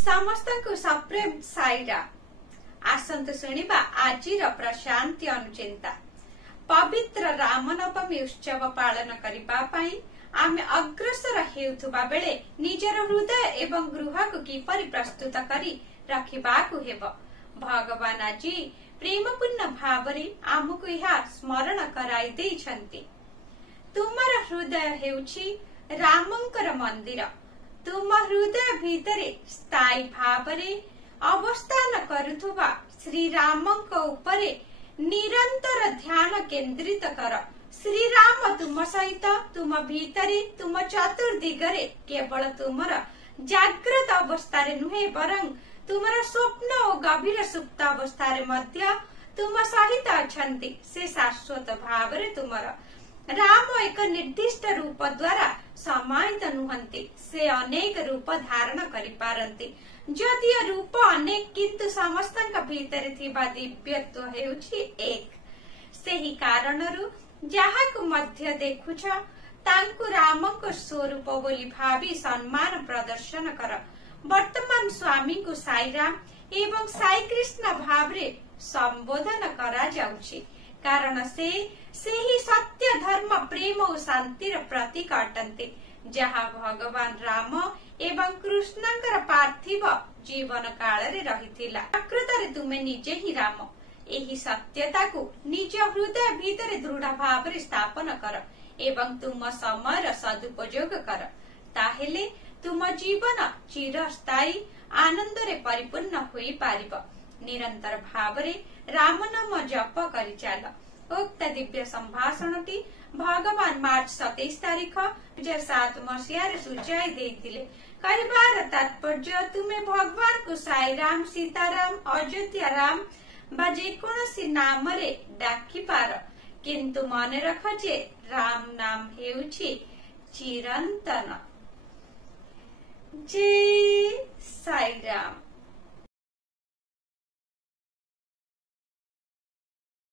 समस्त को सप्रेम साईरा आसंतु शुणिबा आजिर प्रशांति अनुचिंता पवित्र रामनवमी उत्सव पालन करिबा पई आमे अग्रसर हेउथुबा बेले निजर हृदय एवं गृह को किपरि प्रस्तुत करी रखिबाकु हेब। भगवान आजी प्रेमपूर्ण भावरे आमको यह स्मरण कराई देइछन्ति। तुमर हृदय हेउछि रामंकर मंदिर। तुम हृदय भितरे स्थायी भावरे अवस्थान करुथुबा श्री रामंक उपरे निरंतर ध्यान केंद्रित कर। श्री राम तुम सहित तुम भीतरे तुम चतुर्दिगरे केवल तुमर जागृत अवस्थारे नुहे बरं तुमर स्वप्न और गभीर सुप्त अवस्थारे मध्य तुम सहित अछंती। से शाश्वत भावरे तुमर राम एक निर्दिष्ट रूप द्वारा समाहित नुहंती। से अनेक रूप धारण करि पारंती। जदि रूप अनेक किंतु समस्तक भीतर थिबा दिव्यत्व हेउछि एक। सेही कारणरु जाहाकु मध्य देखुछ तांकु रामक स्वरूप बोली भावी सम्मान प्रदर्शन कर। वर्तमान स्वामी को साई राम एवं साई कृष्ण भावरे संबोधन करा जाउछि। कारण से ही सत्य धर्म प्रेम और शांतिर प्रतीक अटंती। जहाँ भगवान राम एवं कृष्णंकर पार्थिव जीवन काल रे रहिथिला। प्रकृतरे तुमे निजे ही राम। एही सत्यता को निज हृदय भीतर दृढ़ भाव स्थापन कर एवं तुम समय सदुपयोग कर। ताहेले तुम जीवन चिरस्थायी आनंद रे परिपूर्ण होई पारिब। निरंतर भावरे राम नाम जप करि चाल। उक्त दिव्य संभाषणटी भगवान मार्च 27 तारीख 2007 मसीह सूचाई देइतिले। कहिबार तात्पर्य तुमे भगवान को साई राम सीताराम अयोध्या राम बा जेकोसी नाम रे डाकी पार। किंतु मन रख जे राम नाम हेउछि चिरंतन। जय साई राम।